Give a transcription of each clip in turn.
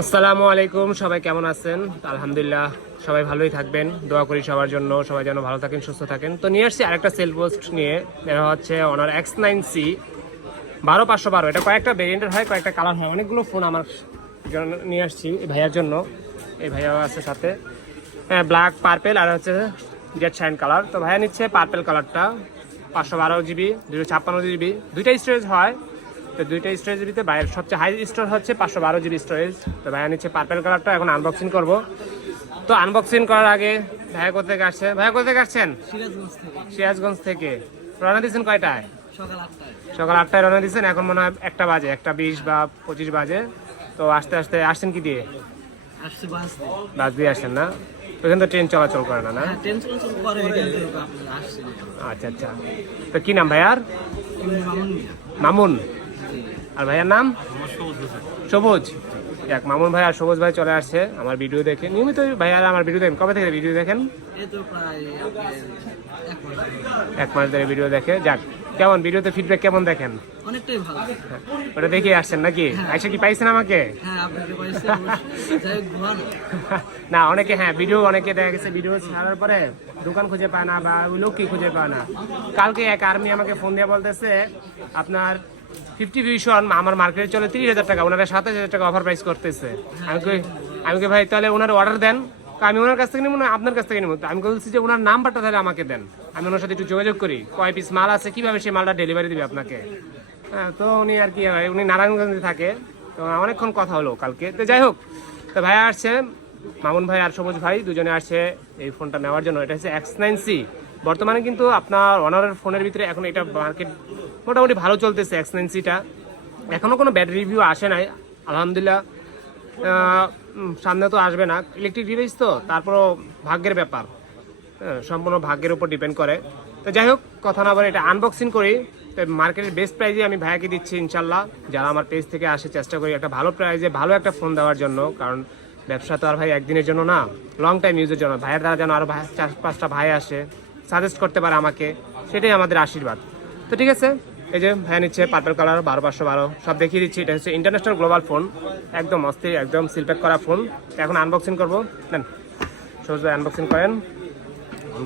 আসসালামু আলাইকুম, সবাই কেমন আছেন? আলহামদুলিল্লাহ, সবাই ভালোই থাকবেন। দোয়া করি সবার জন্য, সবাই যেন ভালো থাকেন, সুস্থ থাকেন। তো নিয়ে আসছি আরেকটা সেল পোস্ট নিয়ে। এটা হচ্ছে ওনার এক্স নাইন সি বারো পাঁচশো বারো। এটা কয়েকটা ভেরিয়েন্টের হয়, কয়েকটা কালার হয়। অনেকগুলো ফোন আমার নিয়ে আসছি এই ভাইয়ার জন্য। এই ভাইয়াও আছে সাথে। হ্যাঁ ব্ল্যাক পার্পেল আর হচ্ছে জেড শাইন কালার তো ভাইয়া নিচ্ছে পার্পেল কালারটা পাঁচশো বারো জিবি দুশো ছাপ্পান্ন জিবি দুইটা স্টোরেজ হয়। তো দুইটা স্টোরেজ জিবিতে বাইরের সবচেয়ে হাই স্টোর হচ্ছে পাঁচশো বারো জিবি স্টোরেজ তো ভাইয়া নিচ্ছে পার্পেল কালারটা এখন আনবক্সিং করব। তো আনবক্সিং করার আগে ভাইয়া কোথা থেকে আসছে ভাইয়া কোথা থেকে আসছেন? সিরাজগঞ্জ থেকে। রওনা দিয়েছেন কয়টায়? সকাল আটটায়। রওনা দিয়েছেন এখন মনে হয় একটা বাজে একটা বিশ বা পঁচিশ বাজে। তো আস্তে আস্তে আসছেন কি দিয়ে? বাস দিয়ে। আসেন না? ওইখানে তো ট্রেন চলাচল করে না না? হ্যাঁ আচ্ছা আচ্ছা। তো কি নাম ভাইয়ার? মামুন মিয়া। মামুন। আর ভাইয়ার নাম? সবুজ এক মামুন ভাই আর সবুজ ভাই চলে আসছে আমার ভিডিও দেখে। নিয়মিত ভাইয়ার আমার ভিডিও দেখেন। কবে থেকে ভিডিও দেখেন? এক মাস ধরে। ভিডিও দেখে। যাক কেমন? ভিডিওতে ফিডব্যাক কেমন দেখেন? অনেকটাই ভালো। ওটা দেখে আসছেন নাকি? আইসা কি পাইছেন আমাকে? হ্যাঁ না অনেকে হ্যাঁ ভিডিও অনেকে দেখা গেছে ভিডিও ছাড়ার পরে দোকান খুঁজে পায় না বা ওই লোককে খুঁজে পায় না। কালকে এক আর্মি আমাকে ফোন দিয়ে বলতেছে আপনার ফিফটি ভিশন আমার মার্কেটে চলে তিরিশ হাজার টাকা। ওনারা সাতাশ হাজার টাকা অফার প্রাইস করতেছে। আমি কই- আমি কই, ভাই, তাহলে ওনার অর্ডার দেন। আমি ওনার কাছ থেকে নিবো না, আপনার কাছ থেকে নিবো? আমি বলছি যে, ওনার নাম্বারটা তাহলে আমাকে দেন। আমি ওনার সাথে একটু যোগাযোগ করি। কয় পিস মাল আছে, কীভাবে সেই মালটা ডেলিভারি দিবে আপনাকে? হ্যাঁ তো উনি আর কি উনি নারায়ণগঞ্জে থাকে। তো অনেকক্ষণ কথা হলো কালকে। তো যাই হোক, তো ভাইয়া আসছে, মামুন ভাই আর সবুজ ভাই দুজনে আসছে এই ফোনটা নেওয়ার জন্য। এটা হচ্ছে এক্স নাইন সি বর্তমানে কিন্তু আপনার অনারের ফোনের ভিতরে এখন এটা মার্কেট মোটামুটি ভালো চলতেছে এক্স নাইন সিটা এখনও কোনো ব্যাড রিভিউ আসে নাই আলহামদুলিল্লাহ। সামনে তো আসবে না। ইলেকট্রিক ডিভাইস তো তারপরও ভাগ্যের ব্যাপার। হ্যাঁ, সম্পূর্ণ ভাগ্যের উপর ডিপেন্ড করে। তো যাই হোক কথা না বলে এটা আনবক্সিং করি। তো মার্কেটের বেস্ট প্রাইজে আমি ভাইয়াকে দিচ্ছি ইনশাল্লাহ। যারা আমার পেজ থেকে আসে চেষ্টা করি একটা ভালো প্রাইজে ভালো একটা ফোন দেওয়ার জন্য। কারণ ব্যবসা তো আর ভাই একদিনের জন্য না লং টাইম ইউজের জন্য। ভাইয়ের দ্বারা যেন আরও ভাই চার পাঁচটা ভাই আসে সাজেস্ট করতে পারে আমাকে সেটাই আমাদের আশীর্বাদ। তো ঠিক আছে এই যে ভাইয়া নিচ্ছে পার্পল কালার বারো পাঁচশো বারো। সব দেখিয়ে দিচ্ছি, এটা হচ্ছে ইন্টারন্যাশনাল গ্লোবাল ফোন একদম অস্থির, একদম সিলপ্যাক করা ফোন এখন আনবক্সিং করব। নেন, সবুজ ভাই আনবক্সিং করেন।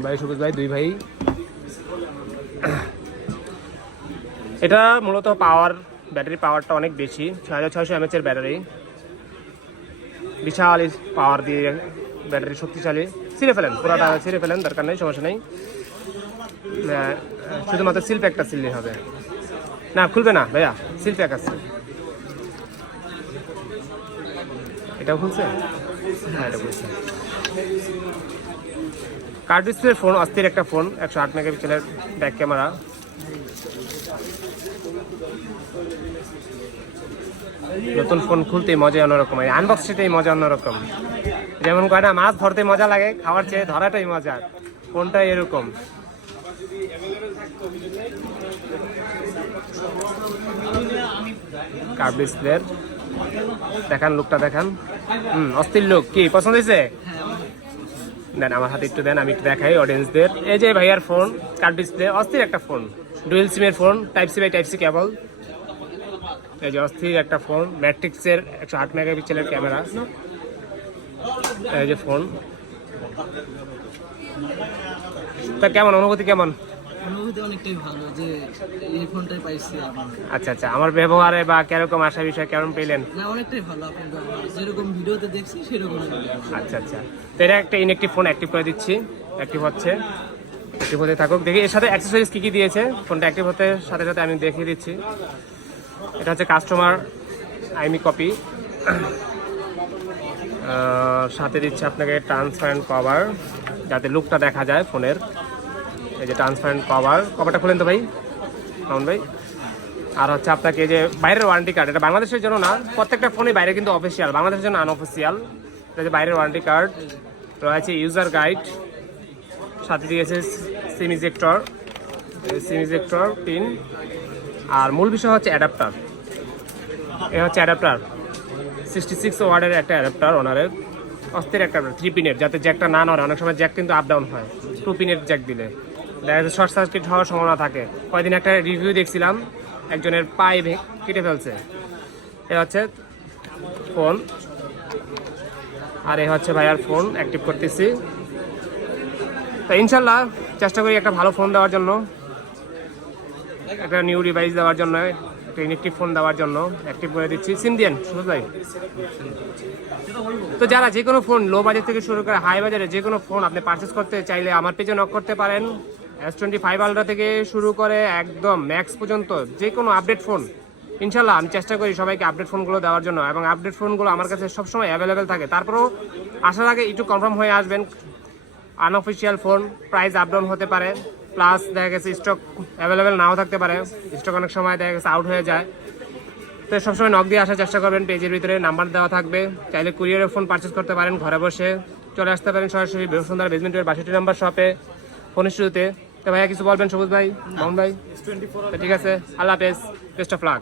ভাই, সবুজ ভাই, দুই ভাই। এটা মূলত পাওয়ার ব্যাটারি পাওয়ারটা অনেক বেশি, ছয় হাজার ছয়শো এমএচের ব্যাটারি বিশাল পাওয়ার দিয়ে ব্যাটারি শক্তিশালী। ছিঁড়ে ফেলেন, পুরোটা ছিঁড়ে ফেলেন, দরকার নেই, সমস্যা নেই। শুধুমাত্র সিল প্যাকটা হবে। না, খুলবে না, ভাইয়া সিল প্যাক আছে। এটাও খুলছে? হ্যাঁ কার্ড ডিসপ্লে ফোন অস্থির একটা ফোন একশো আট মেগাপিক্সেলের ব্যাক ক্যামেরা নতুন ফোন খুলতেই মজা অন্যরকম হয় আনবক্সিতেই মজা অন্যরকম। যেমন কয় না, মাছ ধরতে মজা লাগে, খাওয়ার চেয়ে ধরাটাই মজা ফোনটা এরকম। দেখান লুকটা দেখান। হুম, অস্থির লুক কি, পছন্দ হয়েছে? হ্যাঁ দেন, আমার হাতে একটু দেন, আমি একটু দেখাই অডিয়েন্সদের এই যে ভাইয়ার ফোন কার ডিসপ্লে অস্থির একটা ফোন ডুয়েল সিমের phone type C by type C cable এই যে অস্থির একটা ফোন ম্যাট্রিক্সের একশো আট মেগাপিক্সেলের ক্যামেরা এই যে ফোন তা কেমন অনুভূতি কেমন? অনুভূতি অনেকটাই ভালো যে এই ফোনটাই পাইছি আমার। আচ্ছা আচ্ছা আমার ব্যবহারে বা কীরকম আসা বিষয় কেমন পেলেন? না অনেকটাই ভালো আপনার ব্যবহার। যেরকম ভিডিওতে দেখছি সেরকম আচ্ছা আচ্ছা। তো এটা একটা ফোন অ্যাক্টিভ করে দিচ্ছি। অ্যাক্টিভ হচ্ছে। অ্যাক্টিভ হতে থাকুক। দেখি এর সাথে অ্যাক্সেসরিজ কী কী দিয়েছে? ফোনটা অ্যাক্টিভ হতে সাথে সাথে আমি দেখিয়ে দিচ্ছি। এটা হচ্ছে কাস্টমার আইমি কপি সাথে দিচ্ছে আপনাকে ট্রান্সপারেন্ট কভার যাতে লুকটা দেখা যায় ফোনের এই যে ট্রান্সপারেন্ট কভার কভারটা খুলেন তো ভাই। কেমন ভাই। আর হচ্ছে আপনাকে যে বাইরের ওয়ারেন্টি কার্ড এটা বাংলাদেশের জন্য না, প্রত্যেকটা ফোনই বাইরে কিন্তু অফিসিয়াল বাংলাদেশের জন্য আনঅফিসিয়াল এটা যে বাইরের ওয়ারেন্টি কার্ড রয়েছে ইউজার গাইড সাথে দিয়েছে SIM ejector SIM ejector pin আর মূল বিষয় হচ্ছে অ্যাডাপ্টার এ হচ্ছে অ্যাডাপ্টার সিক্সটি সিক্স ওয়ার্ডের একটা অ্যাডাপ্টার ওনারের অস্থির একটা থ্রি পিনের যাতে জ্যাকটা না নড়ে। অনেক সময় জ্যাক কিন্তু আপ ডাউন হয়। টু পিনের জ্যাক দিলে। দেখা যাচ্ছে শর্ট সার্কিট হওয়ার সম্ভাবনা থাকে। কয়দিন একটা রিভিউ দেখছিলাম, একজনের পায়ে কেটে ফেলছে। এ হচ্ছে ফোন আর এ হচ্ছে ভাইয়ার ফোন অ্যাক্টিভ করতেছি। তো ইনশাল্লাহ চেষ্টা করি একটা ভালো ফোন দেওয়ার জন্য, একটা নিউ ডিভাইস দেওয়ার জন্য, একটা ইলেকট্রিক ফোন দেওয়ার জন্য অ্যাক্টিভ করে দিচ্ছি। সিম দিয়েন ভাই। তো যারা যে কোনো ফোন লো বাজার থেকে শুরু করে হাই বাজারে যে কোনো ফোন আপনি পারচেস করতে চাইলে আমার পেজে নক করতে পারেন। এস টোয়েন্টি ফাইভ আলট্রা থেকে শুরু করে একদম ম্যাক্স পর্যন্ত যে কোনো আপডেট ফোন ইনশাল্লাহ আমি চেষ্টা করি সবাইকে আপডেট ফোনগুলো দেওয়ার জন্য এবং আপডেট ফোনগুলো আমার কাছে সবসময় অ্যাভেলেবেল থাকে। তারপরেও আসার আগে একটু কনফার্ম হয়ে আসবেন unofficial phone price up down হতে পারে প্লাস দেখা গেছে স্টক অ্যাভেলেবেল নাও থাকতে পারে স্টক অনেক সময় দেখা গেছে আউট হয়ে যায়। তো সবসময় নক দিয়ে আসার চেষ্টা করবেন পেজের ভিতরে নাম্বার দেওয়া থাকবে। চাইলে কুরিয়ারের ফোন পারচেস করতে পারেন, ঘরে বসে চলে আসতে পারেন সরাসরি বসুন্ধরা বেসমেন্টের বাষট্টি নাম্বার শপে ফোনের শুরুতে। তো ভাইয়া কিছু বলবেন? সবুজ ভাই মোহন ভাই? ঠিক আছে আল্লাহ হাফেজ বেস্ট অফ লাক